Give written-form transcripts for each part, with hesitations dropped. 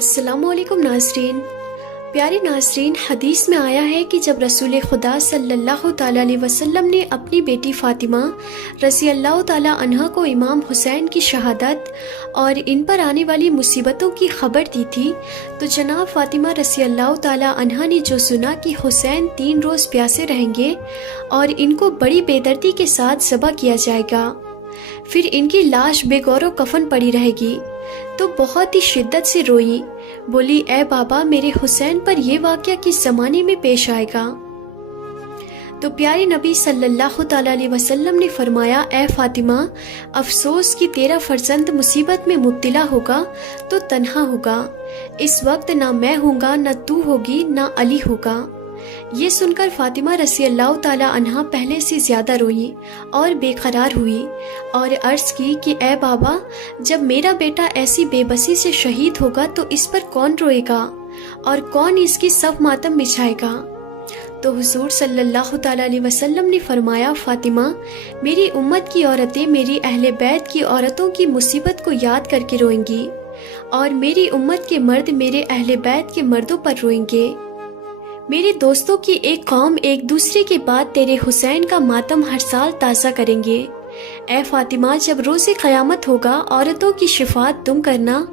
अस्सलाम वालेकुम नाज़रीन। प्यारे नाज़रीन, हदीस में आया है कि जब रसूल खुदा सल्लल्लाहु ताला अलैहि वसल्लम ने अपनी बेटी फ़ातिमा रज़ी अल्लाह ताला अन्हा को इमाम हुसैन की शहादत और इन पर आने वाली मुसीबतों की खबर दी थी, तो जनाब फ़ातिमा रज़ी अल्लाह ताला अन्हा ने जो सुना कि हुसैन 3 रोज़ प्यासे रहेंगे और इनको बड़ी बेदर्दी के साथ ज़बह किया जाएगा, फिर इनकी लाश बेगौरो कफन पड़ी रहेगी, तो बहुत ही शिद्दत से रोई। बोली, ए बाबा, मेरे हुसैन पर यह वाक़या किस ज़माने में पेश आएगा? तो प्यारे नबी सल्लल्लाहु ताला अलैहि वसल्लम ने फरमाया, ए फ़ातिमा, अफसोस कि तेरा फर्जंद मुसीबत में मुब्तला होगा तो तन्हा होगा। इस वक्त ना मैं हूँगा, ना तू होगी, ना अली होगा। ये सुनकर फ़ातिमा रज़ी अल्लाह ताला अन्हा पहले से ज़्यादा रोई और बेकरार हुई और अर्ज़ की कि ए बाबा, जब मेरा बेटा ऐसी बेबसी से शहीद होगा तो इस पर कौन रोएगा और कौन इसकी सब मातम बिछाएगा? तो हुज़ूर सल्लल्लाहु ताला अलैहि वसल्लम ने फरमाया, फ़ातिमा, मेरी उम्मत की औरतें मेरी अहले बैत की औरतों की मुसीबत को याद करके रोएंगी और मेरी उम्मत के मर्द मेरे अहले बैत के मर्दों पर रोएंगे। मेरे दोस्तों की एक कौम एक दूसरे के बाद तेरे हुसैन का मातम हर साल ताज़ा करेंगे। ए फ़ातिमा, जब रोज़े क़यामत होगा, औरतों की शिफात तुम करना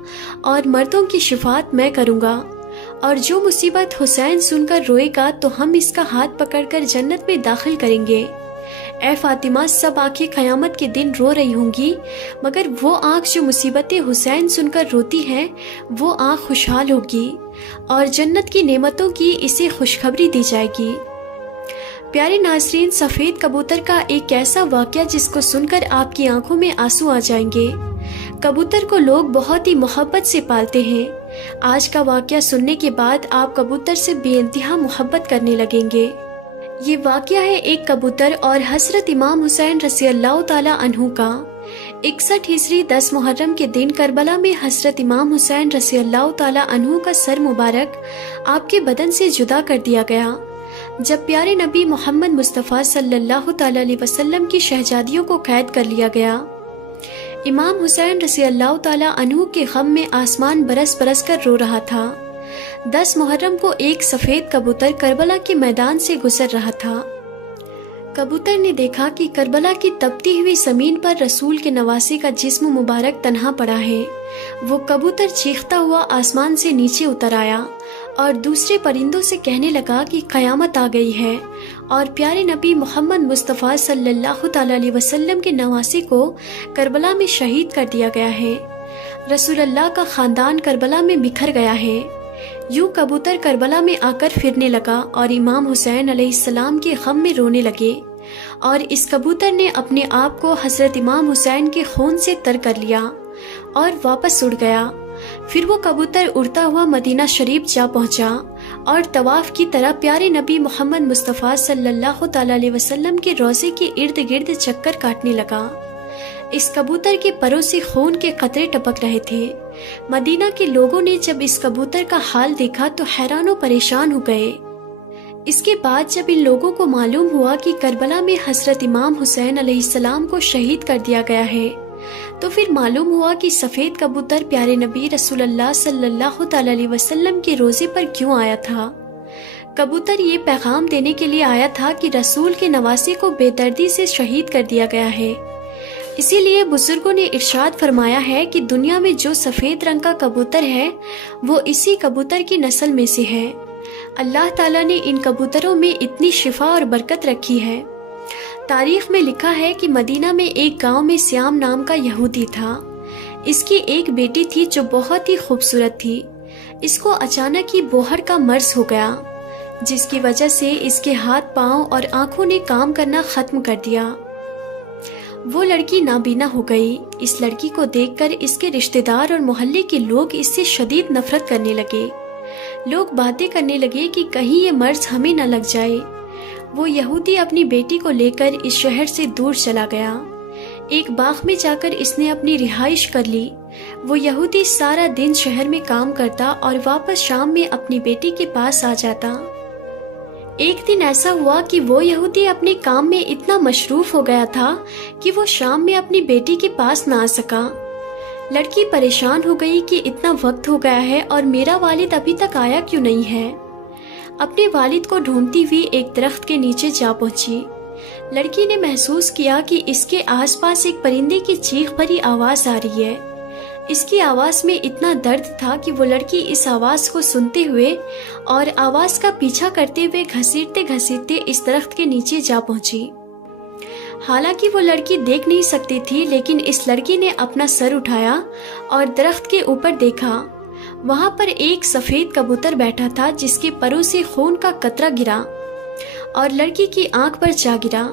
और मर्दों की शिफात मैं करूँगा, और जो मुसीबत हुसैन सुनकर रोएगा तो हम इसका हाथ पकड़कर जन्नत में दाखिल करेंगे। ए फ़ातिमा, सब आँखें क़यामत के दिन रो रही होंगी, मगर वो आँख जो मुसीबतें हुसैन सुनकर रोती हैं, वो आँख खुशहाल होगी और जन्नत की नेमतों की इसे खुशखबरी दी जाएगी। प्यारे नाज़रीन, सफ़ेद कबूतर का एक ऐसा वाक़या जिसको सुनकर आपकी आंखों में आंसू आ जाएंगे। कबूतर को लोग बहुत ही मोहब्बत से पालते हैं। आज का वाक़या सुनने के बाद आप कबूतर से बेइंतहा मोहब्बत करने लगेंगे। ये वाक़या है एक कबूतर और हज़रत इमाम हुसैन रज़ी अल्लाह ताला अन्हु का। 61 हिजरी 10 मुहर्रम के दिन करबला में हज़रत इमाम हुसैन रज़ी अल्लाह ताला अन्हु का सर मुबारक आपके बदन से जुदा कर दिया गया। जब प्यारे नबी मोहम्मद मुस्तफ़ा सल्लल्लाहु ताला अलैहि वसल्लम की शहजादियों को कैद कर लिया गया। इमाम हुसैन रज़ी अल्लाह ताला अन्हु के गम में आसमान बरस बरस कर रो रहा था। 10 मुहर्रम को एक सफ़ेद कबूतर करबला के मैदान से गुजर रहा था। कबूतर ने देखा कि करबला की तपती हुई ज़मीन पर रसूल के नवासे का जिस्म मुबारक तन्हा पड़ा है। वो कबूतर चीखता हुआ आसमान से नीचे उतर आया और दूसरे परिंदों से कहने लगा कि क़यामत आ गई है और प्यारे नबी मोहम्मद मुस्तफ़ा सल्लल्लाहु ताला अलैहि वसल्लम के नवासे को करबला में शहीद कर दिया गया है। रसूल अल्लाह का ख़ानदान करबला में बिखर गया है। यूँ कबूतर करबला में आकर फिरने लगा और इमाम हुसैन अलैहिस्सलाम के गम में रोने लगे, और इस कबूतर ने अपने आप को हज़रत इमाम हुसैन के खून से तर कर लिया और वापस उड़ गया। फिर वो कबूतर उड़ता हुआ मदीना शरीफ जा पहुंचा और तवाफ की तरह प्यारे नबी मोहम्मद मुस्तफ़ा सल्लल्लाहु ताला अलैहि वसल्लम के रोज़े के इर्द गिर्द चक्कर काटने लगा। इस कबूतर के परों से खून के कतरे टपक रहे थे। मदीना के लोगों ने जब इस कबूतर का हाल देखा तो हैरान और परेशान हो गए। इसके बाद जब इन लोगों को मालूम हुआ कि करबला में हज़रत इमाम हुसैन अलैहिस्सलाम को शहीद कर दिया गया है, तो फिर मालूम हुआ कि सफ़ेद कबूतर प्यारे नबी रसूलुल्लाह सल्लल्लाहु ताला अलैहि वसल्लम के रोज़े पर क्यों आया था। कबूतर ये पैगाम देने के लिए आया था कि रसूल के नवासे को बेदर्दी से शहीद कर दिया गया है। इसीलिए बुजुर्गों ने इरशाद फरमाया है कि दुनिया में जो सफ़ेद रंग का कबूतर है वो इसी कबूतर की नस्ल में से है। अल्लाह ताला ने इन कबूतरों में इतनी शिफा और बरकत रखी है। तारीख में लिखा है कि मदीना में एक गांव में श्याम नाम का यहूदी था। इसकी एक बेटी थी जो बहुत ही खूबसूरत थी। इसको अचानक ही बोहर का मर्ज हो गया, जिसकी वजह से इसके हाथ पाँव और आंखों ने काम करना ख़त्म कर दिया। वो लड़की नाबीना हो गई। इस लड़की को देखकर इसके रिश्तेदार और मोहल्ले के लोग इससे शदीद नफरत करने लगे। लोग बातें करने लगे कि कहीं ये मर्ज हमें न लग जाए। वो यहूदी अपनी बेटी को लेकर इस शहर से दूर चला गया। एक बाग में जाकर इसने अपनी रिहाइश कर ली। वो यहूदी सारा दिन शहर में काम करता और वापस शाम में अपनी बेटी के पास आ जाता। एक दिन ऐसा हुआ कि वो यहूदी अपने काम में इतना मशरूफ हो गया था कि वो शाम में अपनी बेटी के पास ना आ सका। لڑکی پریشان ہو گئی کہ اتنا وقت ہو گیا ہے اور میرا والد ابھی تک آیا کیوں نہیں ہے۔ اپنے والد کو ڈھونڈتی ہوئی ایک درخت کے نیچے جا پہنچی۔ لڑکی نے محسوس کیا کہ اس کے آس پاس ایک پرندے کی چیخ بھری آواز آ رہی ہے۔ اس کی آواز میں اتنا درد تھا کہ وہ لڑکی اس آواز کو سنتے ہوئے اور آواز کا پیچھا کرتے ہوئے گھسیٹتے گھسیٹتے اس درخت کے نیچے جا پہنچی۔ حالانکہ وہ لڑکی دیکھ نہیں سکتی تھی، لیکن اس لڑکی نے اپنا سر اٹھایا اور درخت کے اوپر دیکھا۔ وہاں پر ایک سفید کبوتر بیٹھا تھا جس کے پروں سے خون کا قطرہ گرا اور لڑکی کی آنکھ پر جا گرا۔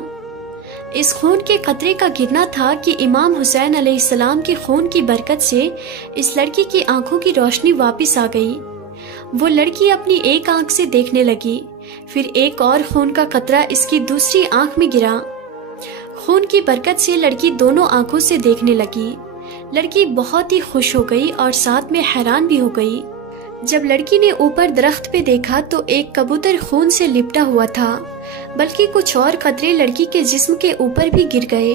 اس خون کے قطرے کا گرنا تھا کہ امام حسین علیہ السلام کے خون کی برکت سے اس لڑکی کی آنکھوں کی روشنی واپس آ گئی۔ وہ لڑکی اپنی ایک آنکھ سے دیکھنے لگی، پھر ایک اور خون کا قطرہ اس کی دوسری آنکھ میں گرا۔ خون کی برکت سے لڑکی دونوں آنکھوں سے دیکھنے لگی۔ لڑکی بہت ہی خوش ہو گئی اور ساتھ میں حیران بھی ہو گئی۔ جب لڑکی نے اوپر درخت پہ دیکھا تو ایک کبوتر خون سے لپٹا ہوا تھا، بلکہ کچھ اور قطرے لڑکی کے جسم کے اوپر بھی گر گئے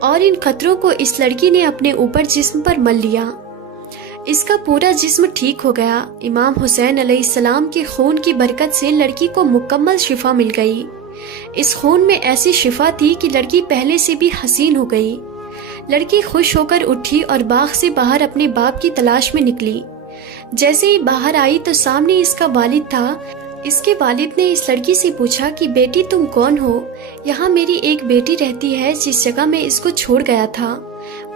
اور ان قطروں کو اس لڑکی نے اپنے اوپر جسم پر مل لیا۔ اس کا پورا جسم ٹھیک ہو گیا۔ امام حسین علیہ السلام کے خون کی برکت سے لڑکی کو مکمل شفا مل گئی۔ اس خون میں ایسی شفا تھی کہ لڑکی پہلے سے بھی حسین ہو گئی۔ لڑکی خوش ہو کر اٹھی اور باغ سے باہر اپنے باپ کی تلاش میں نکلی۔ جیسے ہی باہر آئی تو سامنے اس کا والد تھا۔ اس کے والد نے اس لڑکی سے پوچھا کہ بیٹی تم کون ہو؟ یہاں میری ایک بیٹی رہتی ہے جس جگہ میں اس کو چھوڑ گیا تھا،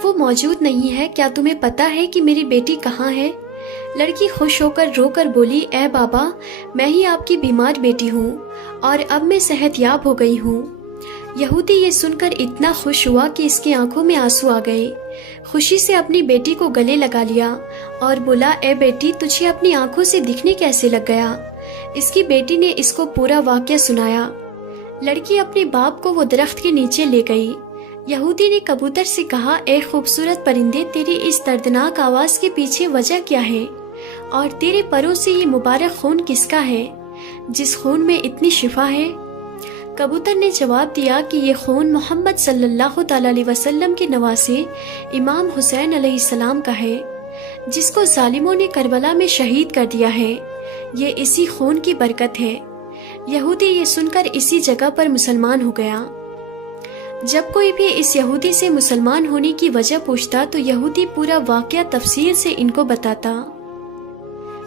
وہ موجود نہیں ہے، کیا تمہیں پتا ہے کہ میری بیٹی کہاں ہے؟ لڑکی خوش ہو کر رو کر بولی، اے بابا، میں ہی آپ کی بیمار بیٹی ہوں اور اب میں صحت یاب ہو گئی ہوں۔ یہودی یہ سن کر اتنا خوش ہوا کہ اس کی آنکھوں میں آنسو آ گئے۔ خوشی سے اپنی بیٹی کو گلے لگا لیا اور بولا، اے بیٹی، تجھے اپنی آنکھوں سے دکھنے کیسے لگ گیا؟ اس کی بیٹی نے اس کو پورا واقعہ سنایا۔ لڑکی اپنے باپ کو وہ درخت کے نیچے لے گئی۔ یہودی نے کبوتر سے کہا، اے خوبصورت پرندے، تیری اس دردناک آواز کے پیچھے وجہ کیا ہے؟ اور تیرے پروں سے یہ مبارک خون کس کا ہے جس خون میں اتنی شفا ہے؟ کبوتر نے جواب دیا کہ یہ خون محمد صلی اللہ تعالی علیہ وسلم کے نواسے امام حسین علیہ السلام کا ہے، جس کو ظالموں نے کربلا میں شہید کر دیا ہے۔ یہ اسی خون کی برکت ہے۔ یہودی یہ سن کر اسی جگہ پر مسلمان ہو گیا۔ جب کوئی بھی اس یہودی سے مسلمان ہونے کی وجہ پوچھتا تو یہودی پورا واقعہ تفصیل سے ان کو بتاتا۔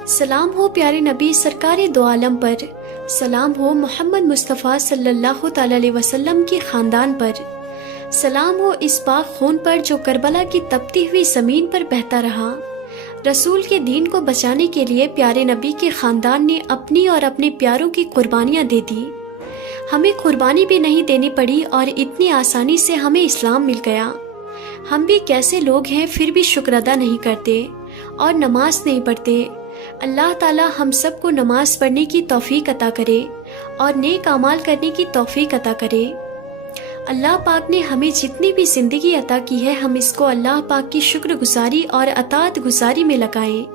سلام ہو پیارے نبی سرکار دو عالم پر، سلام ہو محمد مصطفیٰ صلی اللہ تعالی علیہ وسلم کے خاندان پر، سلام ہو اس پاک خون پر جو کربلا کی تپتی ہوئی زمین پر بہتا رہا۔ رسول کے دین کو بچانے کے لیے پیارے نبی کے خاندان نے اپنی اور اپنے پیاروں کی قربانیاں دے دی۔ ہمیں قربانی بھی نہیں دینی پڑی اور اتنی آسانی سے ہمیں اسلام مل گیا۔ ہم بھی کیسے لوگ ہیں پھر بھی شکر ادا نہیں کرتے اور نماز نہیں پڑھتے۔ اللہ تعالی ہم سب کو نماز پڑھنے کی توفیق عطا کرے اور نیک اعمال کرنے کی توفیق عطا کرے۔ اللہ پاک نے ہمیں جتنی بھی زندگی عطا کی ہے، ہم اس کو اللہ پاک کی شکر گزاری اور اطاعت گزاری میں لگائیں۔